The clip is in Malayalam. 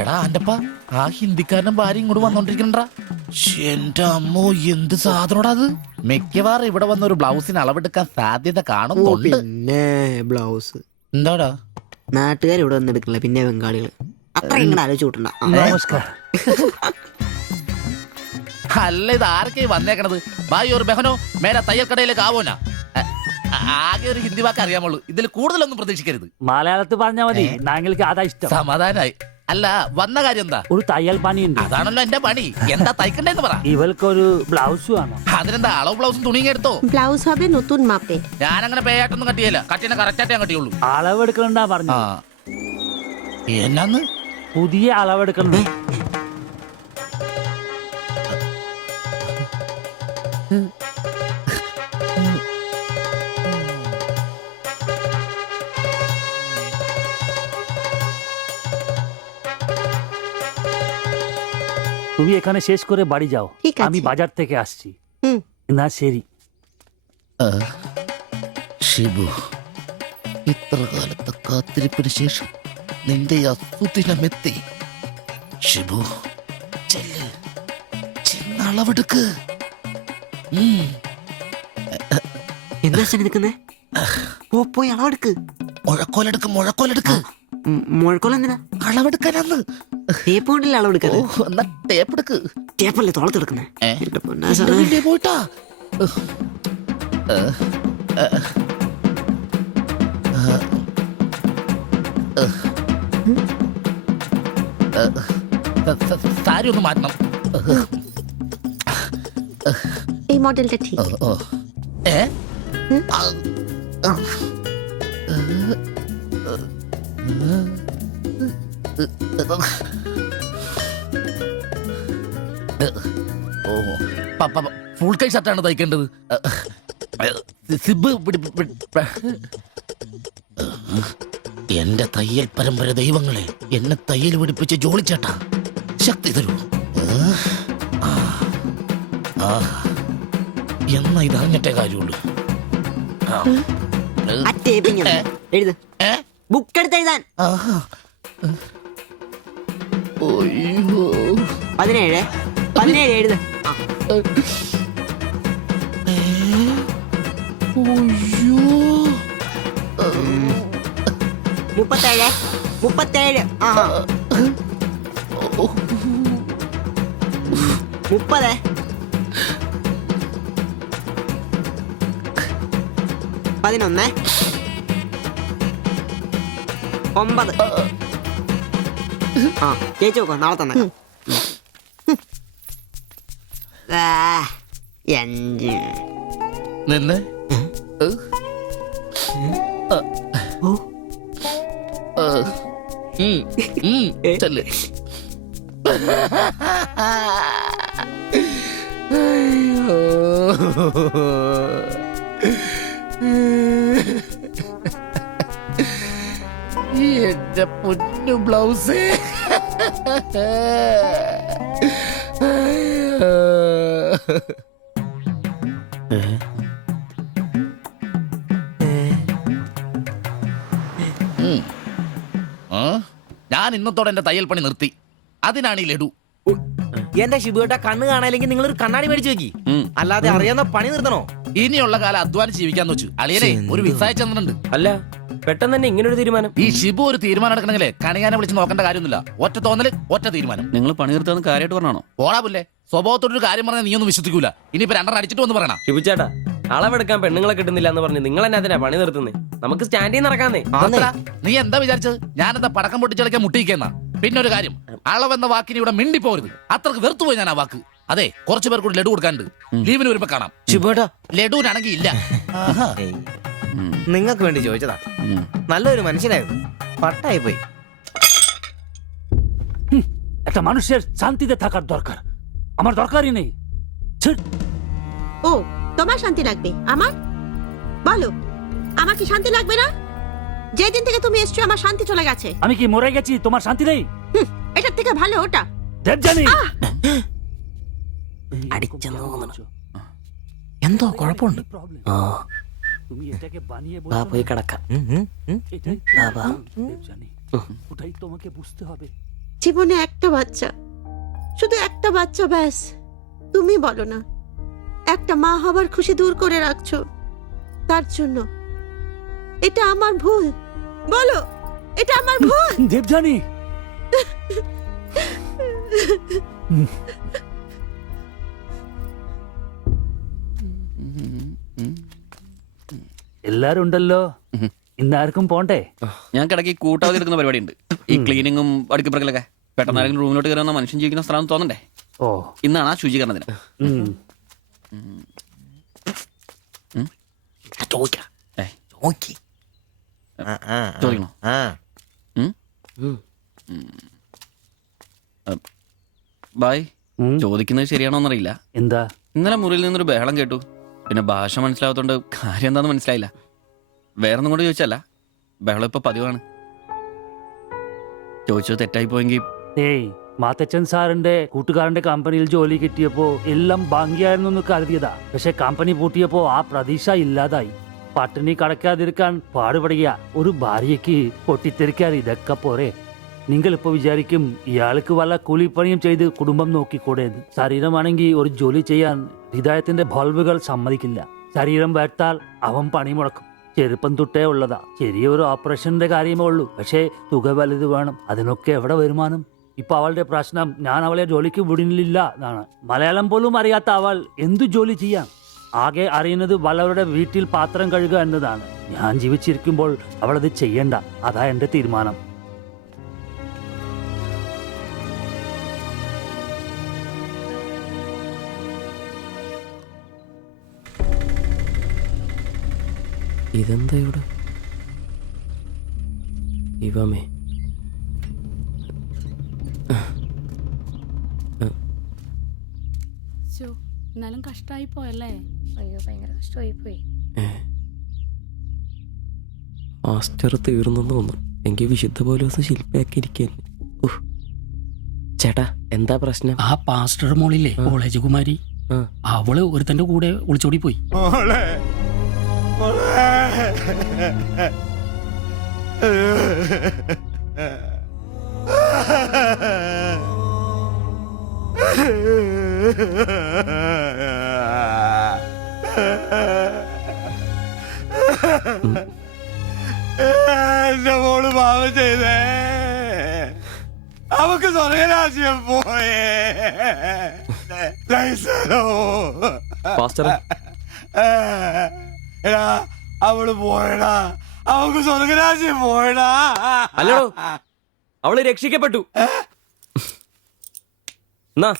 എടാ അന്റപ്പ ആ ഹിന്ദിക്കാരനും ഭാര്യ ഇങ്ങോട്ട് വന്നോണ്ടിരിക്കണ്ടാ. എന്റെ അമ്മോ എന്ത് സാധനോടാ അത്. മിക്കവാറും ഇവിടെ വന്ന ഒരു ബ്ലൗസിന് അളവെടുക്കാൻ സാധ്യത കാണുന്നുണ്ട്. പിന്നെ ബ്ലൗസ് എന്താടാ നാട്ടുകാർ ഇവിടെ വന്നെടുക്കണില്ല, പിന്നെ ബംഗാളികള്. അത്ര ഇങ്ങനെ ആലോചിച്ച് കൂട്ടണ്ട. നമസ്കാരം. അല്ല ഇത് ആരൊക്കെ വന്നേക്കണത്? ഭായി ഒരു ബഹനോ മേലെ തയ്യൽ കടയിലേക്ക് ആവോനാ. ആകെ ഒരു ഹിന്ദി വാക്ക് അറിയാമുള്ളൂ, ഇതിൽ കൂടുതലൊന്നും പ്രതീക്ഷിക്കരുത്. മലയാളത്തിൽ പറഞ്ഞാൽ മതി, ഞങ്ങൾക്ക് അതാ ഇഷ്ടം. സമാധാനായി. അല്ല വന്ന കാര്യം എന്താ? ഒരു തയ്യൽ പണിയുണ്ട്. അതാണല്ലോ എന്റെ പണി. എന്താ തയ്ക്കണ്ടേന്ന് പറ. ഇവൾക്കൊരു ബ്ലൗസ് വേണം. അതിനെന്താ അളവ് ബ്ലൗസും തുണിയും എടുത്തോ? ব্লাউজ হবে নতুন মাপে। ഞാനങ്ങനെ പേയായിട്ടൊന്നും കട്ടിയല്ല, കട്ടിനെ കറക്റ്റായിട്ട് ഞാൻ കട്ടിയുള്ളൂ. അളവെടുക്കണ്ടാ പറഞ്ഞു. എന്നാന്ന്? പുതിയ അളവെടുക്കണ്ടേ? তুমি এখানে শেষ করে বাড়ি যাও, ঠিক আছে। আমি বাজার থেকে আসছি। না ശരി. ഷിബു, ഇത്ര കാലത്തെ കാത്തിരിപ്പിന് ശേഷം നിന്റെ അസുദിനമെത്തി. ഷിബു ചെല്ല്, ചെന്നളവെടുക്ക്. എന്താ നിൽക്കുന്നേ? പോയി അളവെടുക്ക്. മുഴക്കോലെടുക്ക്, മുഴക്കോലെടുക്ക്. മുഴക്കോല എന്തിനാ? അളവെടുക്കാനാന്ന്. ടേപ്പ് കൊണ്ടല്ലേ അളവെടുക്കാൻ? എന്നാ ടേപ്പ് എടുക്ക്. ടേപ്പല്ലേ തോളത്തെടുക്കുന്നേ? പോയിട്ടാ സാരി ഒന്ന് മാറ്റണം. এই মডেলটা ঠিক। ഫുൾ കൈ ഷർട്ടാണ് തയ്ക്കേണ്ടത്. സിബ് എന്റെ തയ്യൽ പരമ്പര ദൈവങ്ങളെ, എന്നെ തയ്യൽ പിടിപ്പിച്ച് ജോളിച്ചേട്ടാ ശക്തി തരൂ. എന്നാ ഇത് അറിഞ്ഞിട്ടേ കാര്യമുള്ളൂ. ബുക്ക് എടുത്ത് എഴുതാൻ. 17 എഴുത്. 37. 30. 11. 9. ചേച്ചി നോക്കോ, നാളെ തന്നെ. 5. നിന്ന് ചെല്ല്. എന്റെ പൊന്നു ബ്ലൗസ്. ഞാൻ ഇന്നത്തോടെ എന്റെ തയ്യൽ പണി നിർത്തി. അതിനാണ് ഈ ലഡു. എന്റെ ഷിബുവേട്ട കണ്ണ് കാണാനില്ലെങ്കിൽ നിങ്ങൾ ഒരു കണ്ണാടി മേടിച്ചു വെക്കി, അല്ലാതെ അറിയാവുന്ന പണി നിർത്തണോ? ഇനിയുള്ള കാലം അധ്വാനിച്ച് ജീവിക്കാന്ന് വെച്ചു. അളിയനെ ഒരു വിസായ ചന്ദ്രനുണ്ട്. അല്ല പെട്ടെന്ന് തന്നെ ഇങ്ങനെ ഒരു തീരുമാനം. ഈ ഷിബു ഒരു തീരുമാനം എടുക്കണമെങ്കിലേ കണിയാനെ വിളിച്ച് നോക്കേണ്ട കാര്യമൊന്നുമില്ല. ഒറ്റ തോന്നല്, ഒറ്റ തീരുമാനം. നിങ്ങൾ പണി നിർത്താന്ന് കാര്യമായിട്ട് പറഞ്ഞാണോ? പോടാ സ്വഭാവത്തോടൊരു കാര്യം പറഞ്ഞാൽ നീ ഒന്നും വിശ്വസിക്കൂല. ഇനിയിപ്പോ 2 അടിച്ചിട്ട് വന്ന് പറയണം. ഷിബുച്ചേട്ടാ, അളവെടുക്കാൻ പെണ്ണുങ്ങളെ കിട്ടുന്നില്ല എന്ന് പറഞ്ഞ് നിങ്ങൾ തന്നെ അതിനാ പണി നിർത്തുന്നേ. നമുക്ക് സ്റ്റാൻഡിൽ നടക്കാന്നേ. നീ എന്താ വിചാരിച്ചത്? ഞാനെന്താ പടക്കം പൊട്ടിച്ചളിക്കാൻ മുട്ടിയിക്കുന്ന? പിന്നെ ഒരു കാര്യം, അളവെന്ന വാക്കിന് ഇവിടെ മിണ്ടിപ്പോരുത്. അത്രക്ക് വെറുത്തുപോയി ഞാൻ ആ വാക്ക്. അതെ, കുറച്ചു പേർ കൂടി ലഡു കൊടുക്കാനുണ്ട്. ലീവിന് വരുമ്പോ കാണാം. ഷിബുവേട്ടാ, ലഡുവിനാണെങ്കിൽ ഇല്ല. നിങ്ങൾക്ക് വേണ്ടി ചോദിച്ചതാ. നല്ലൊരു മനുഷ്യനായിരുന്നു, പട്ടായി പോയി. একটা মানুষের শান্তিতে থাকার দরকার, আমার দরকারই নেই। ও তোমার শান্তি লাগবে? আমার বলো, আমার কি শান্তি লাগবে না? যেদিন থেকে তুমি এসছো আমার শান্তি চলে গেছে। আমি কি মরে গেছি? তোমার শান্তি নেই? এটার থেকে ভালো ওটা। দেবজানি അടിച്ചെന്ന് തോന്നുന്നു. എന്തോ കുഴപ്പമുണ്ട്. ആ তুমি এটাকে বানিয়ে വാ বলছো പോയി না? കിടക്കാം. এটাই তো বাবা। দেবযানী, ওটাই তোমাকে বুঝতে হবে। জীবনে একটা বাচ্চা, শুধু একটা বাচ্চা, ব্যাস। তুমি বলো না, একটা মা হবার খুশি দূর করে রাখছো, তার জন্য এটা আমার ভুল? বলো, এটা আমার ভুল? দেবযানী, എല്ലാരും ഉണ്ടല്ലോ, ഇന്നാർക്കും പോണ്ടേ? ഞങ്ങൾക്ക് ഇടയ്ക്ക് കൂട്ടാതെ എടുക്കുന്ന പരിപാടി ഉണ്ട്. ഈ ക്ലീനിങ്ങും അടുക്കപ്പുറക്കലൊക്കെ. പെട്ടെന്ന് ആരെങ്കിലും റൂമിലോട്ട് കയറുന്ന മനുഷ്യൻ ജീവിക്കുന്ന സ്ഥലം തോന്നണ്ടേ? ഓ, ഇന്നാണ് ആ ശുചീകരണ ദിനം. ഉം. ചോദിക്കാം. ഏയ്, ചോദിക്ക്. ചോദിക്കണോ? ബായ്, ഉം. ചോദിക്കുന്നത് ശരിയാണോന്നറിയില്ല. എന്താ? ഇന്നലെ മുറിയിൽ നിന്നൊരു ബഹളം കേട്ടു. പിന്നെ ഭാഷ മനസ്സിലാവാത്തോണ്ട് കാര്യം എന്താന്ന് മനസ്സിലായില്ല. വേറൊന്നും കൊണ്ട് ചോദിച്ചല്ല, ബഹളം ഇപ്പൊ പതിവാണ്. ചോദിച്ചത് തെറ്റായി പോയെങ്കിൽ ഏയ്, മാത്തച്ചൻ സാറിന്റെ കൂട്ടുകാരന്റെ കമ്പനിയിൽ ജോലി കിട്ടിയപ്പോ എല്ലാം ഭാഗ്യായിരുന്നു എന്ന് കരുതിയതാ. പക്ഷെ കമ്പനി പൂട്ടിയപ്പോ ആ പ്രതീക്ഷ ഇല്ലാതായി. പട്ടിണി കടക്കാതിരിക്കാൻ പാടുപെടുക. ഒരു ഭാര്യയ്ക്ക് പൊട്ടിത്തെറിക്കാൻ ഇതൊക്കെ പോരെ? നിങ്ങൾ ഇപ്പൊ വിചാരിക്കും ഇയാൾക്ക് വല്ല കൂലിപ്പണിയും ചെയ്ത് കുടുംബം നോക്കിക്കൂടേന്ന്. ശരീരമാണെങ്കിൽ ഒരു ജോലി ചെയ്യാൻ ഹൃദയത്തിന്റെ ബൾബുകൾ സമ്മതിക്കില്ല. ശരീരം വേർത്താൽ അവൻ പണി മുടക്കും. ചെറുപ്പം തൊട്ടേ ഉള്ളതാ. ചെറിയൊരു ഓപ്പറേഷന്റെ കാര്യമേ ഉള്ളൂ, പക്ഷേ തുക വലുത് വേണം. അതിനൊക്കെ എവിടെ വരുമാനം? ഇപ്പൊ അവളുടെ പ്രശ്നം ഞാൻ അവളെ ജോലിക്ക് വിടുന്നില്ല എന്നാണ്. മലയാളം പോലും അറിയാത്ത അവൾ എന്തു ജോലി ചെയ്യാം? ആകെ അറിയുന്നത് വല്ലവരുടെ വീട്ടിൽ പാത്രം കഴുകുക എന്നതാണ്. ഞാൻ ജീവിച്ചിരിക്കുമ്പോൾ അവളത് ചെയ്യണ്ട. അതാ എന്റെ തീരുമാനം. ഇതെന്താ ഇവിടെ? ഇവമേ എന്നാലും കഷ്ടായി പോയല്ലേ? അയ്യോ, ഭയങ്കര കഷ്ടമായി പോയി. മാസ്റ്റർ തീർന്നെന്ന് തോന്നുന്നു. എനിക്ക് വിശുദ്ധ പോലെ ദിവസം ശില്പയാക്കി ഇരിക്കല്ലേ. ചേട്ടാ, എന്താ പ്രശ്നം? ആ പാസ്റ്റർ മോളില്ലേ, കോളേജ് കുമാരി, ആ. അവള് ഒരുത്തന്റെ കൂടെ ഒളിച്ചോടി പോയി. എന്റെ മോള് പാവം ചെയ്തേ, അവക്ക് സ്വർഗരാജ്യം പോയേ. പാസ്റ്റർ, എടാ, അവള് പോയടാ, അവക്ക് സ്വർഗരാജ്യം പോയടാ. അല്ലടോ, അവള് രക്ഷിക്കപ്പെട്ടു. എന്നാ